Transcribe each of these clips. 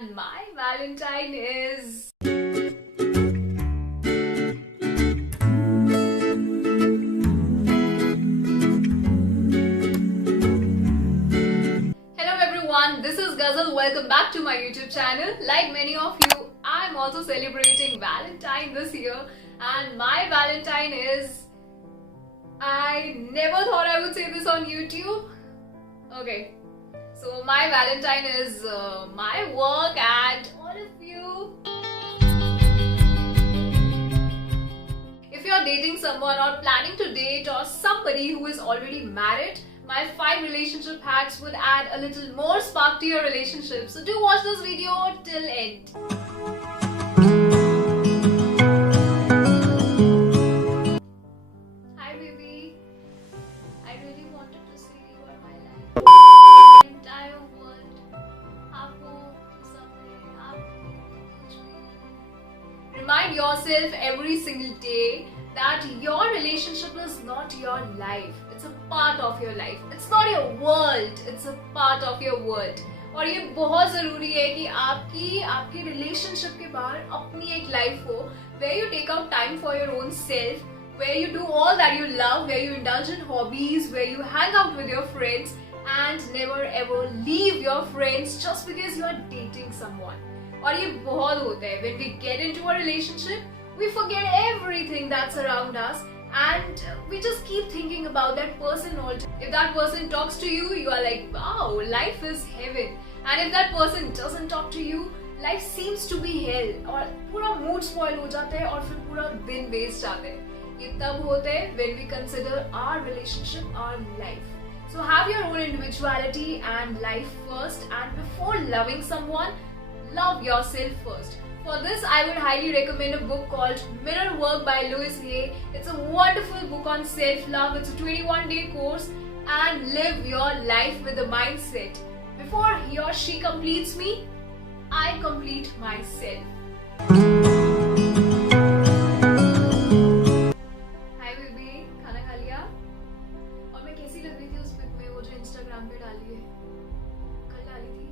And my Valentine is... Hello everyone, this is Ghazal. Welcome back to my YouTube channel. Like many of you, I'm also celebrating Valentine this year. And my Valentine is... I never thought I would say this on YouTube. Okay. So my Valentine is my work and all of you. If you're dating someone or planning to date or somebody who is already married, my 5 relationship hacks would add a little more spark to your relationship. So do watch this video till end. Hi baby. I really wanted to say you are my life. The entire world. Aapko samne, aapko. Remind yourself every single day that your relationship is not your life. It's a part of your life. It's not your world. It's a part of your world. और ये बहुत ज़रूरी है कि आपकी relationship के बाहर अपनी एक लाइफ हो where you take out time for your own self, where you do all that you love, where you indulge in hobbies, where you hang out with your friends and never ever leave your friends just because you are dating someone. और ये बहुत होता है when we get into a relationship, we forget everything that's around us and we just keep thinking about that person all time. If that person talks to you, you are like, wow, life is heaven. And if that person doesn't talk to you, life seems to be hell. और पूरा mood spoil हो जाता है और फिर पूरा दिन waste जाता है. ये तब होता है when we consider our relationship, our life. So have your own individuality and life first, and before loving someone, love yourself first. For this, I would highly recommend a book called Mirror Work by Louise Hay. It's a wonderful book on self-love. It's a 21-day course and live your life with a mindset. Before he or she completes me, I complete myself. Hi baby, खाना खा लिया? और मैं कैसी लग रही थी उस पिक में वो जो Instagram पे डाली है? कल डाली थी?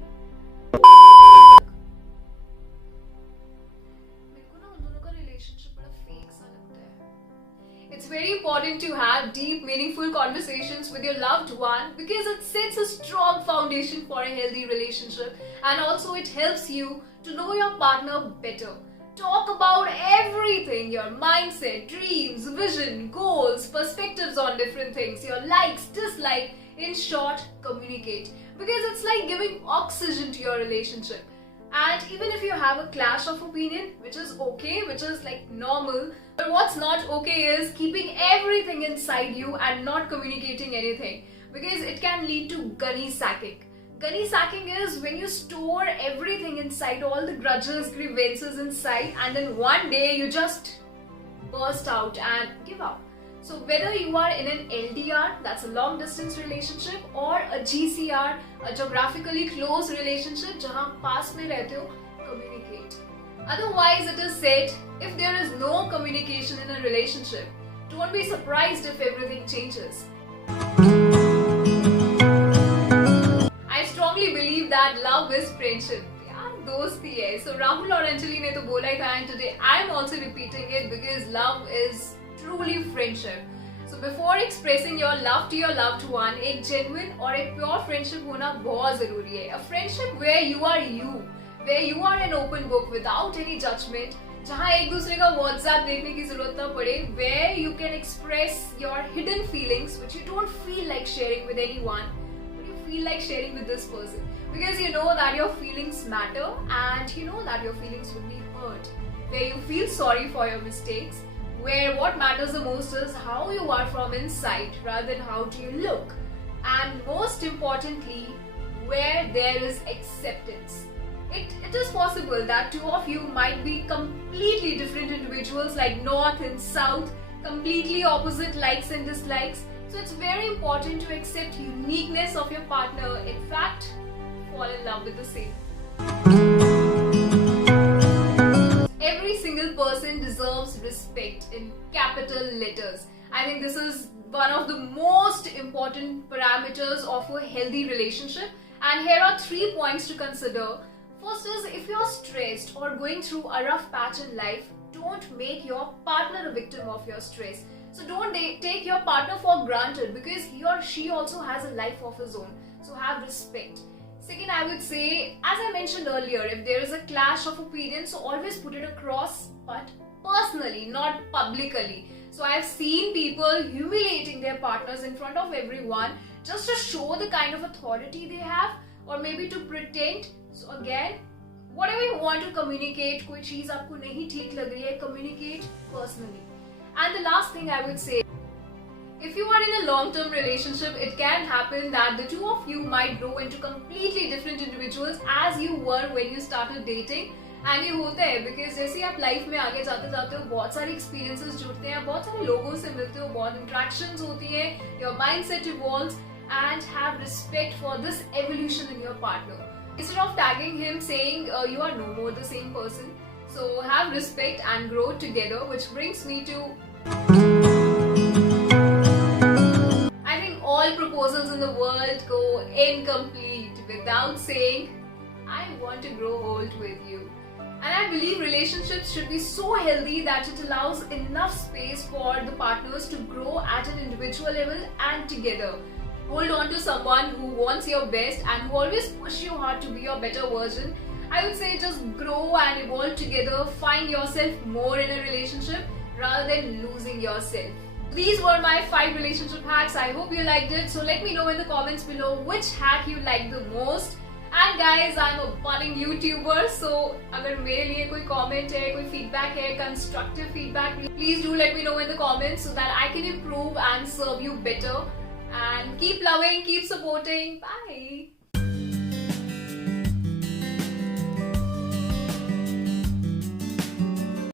It's very important to have deep, meaningful conversations with your loved one because it sets a strong foundation for a healthy relationship, and also it helps you to know your partner better. Talk about everything, your mindset, dreams, vision, goals, perspectives on different things, your likes, dislikes. In short, communicate because it's like giving oxygen to your relationship. And even if you have a clash of opinion, which is okay, which is like normal, but what's not okay is keeping everything inside you and not communicating anything, because it can lead to gunny sacking. Gunny sacking is when you store everything inside, all the grudges, grievances inside, and then one day you just burst out and give up. So whether you are in an LDR, that's a long distance relationship, or a GCR, a geographically close relationship, जहाँ पास में रहते हो, communicate. Otherwise, it is said, if there is no communication in a relationship, don't be surprised if everything changes. I strongly believe that love is friendship. यार दोस्ती है. So Rahul और अंजलि ने तो बोला ही था, and today I am also repeating it because love is truly friendship. So before expressing your love to your loved one, एक genuine और एक pure friendship होना बहुत जरूरी है. A friendship where you are you, where you are an open book without any judgment, जहाँ एक दूसरे का WhatsApp देखने की जरूरत ना पड़े, where you can express your hidden feelings which you don't feel like sharing with anyone, but you feel like sharing with this person because you know that your feelings matter and you know that your feelings will be hurt, where you feel sorry for your mistakes, where what matters the most is how you are from inside rather than how do you look, and most importantly, where there is acceptance. It is possible that two of you might be completely different individuals, like north and south, completely opposite likes and dislikes. So it's very important to accept uniqueness of your partner. In fact, fall in love with the same. Every single person deserves respect in capital letters. I think this is one of the most important parameters of a healthy relationship. And here are 3 points to consider. First is, if if you're stressed or going through a rough patch in life, don't make your partner a victim of your stress. So don't take your partner for granted, because he or she also has a life of his own. So have respect. Second, I would say, as I mentioned earlier, if there is a clash of opinions, so always put it across, but personally, not publicly. So I've seen people humiliating their partners in front of everyone just to show the kind of authority they have, or maybe to pretend. So again, whatever you want to communicate, कोई चीज आपको नहीं ठीक लग रही है, communicate personally. And the last thing I would say, if you are in a long-term relationship, it can happen that the two of you might grow into completely different individuals as you were when you started dating. And ये होता है because जैसे आप life में आगे जाते जाते हो, बहुत सारे एक्सपीरियंसेस जुड़ते हैं, बहुत सारे लोगों से मिलते हो, बहुत इंटरेक्शंस होती हैं, your mindset evolves, and have respect for this evolution in your partner. Instead of tagging him saying you are no more the same person, so have respect and grow together, which brings me to, I think all proposals in the world go incomplete without saying, I want to grow old with you. And I believe relationships should be so healthy that it allows enough space for the partners to grow at an individual level and together. Hold on to someone who wants your best and who always push you hard to be your better version. I would say just grow and evolve together, find yourself more in a relationship rather than losing yourself. These were my 5 relationship hacks. I hope you liked it. So let me know in the comments below which hack you liked the most. And guys, I'm a budding YouTuber, so अगर मेरे लिए कोई comment है, कोई feedback है, constructive feedback, please do let me know in the comments so that I can improve and serve you better. And keep loving, keep supporting. Bye.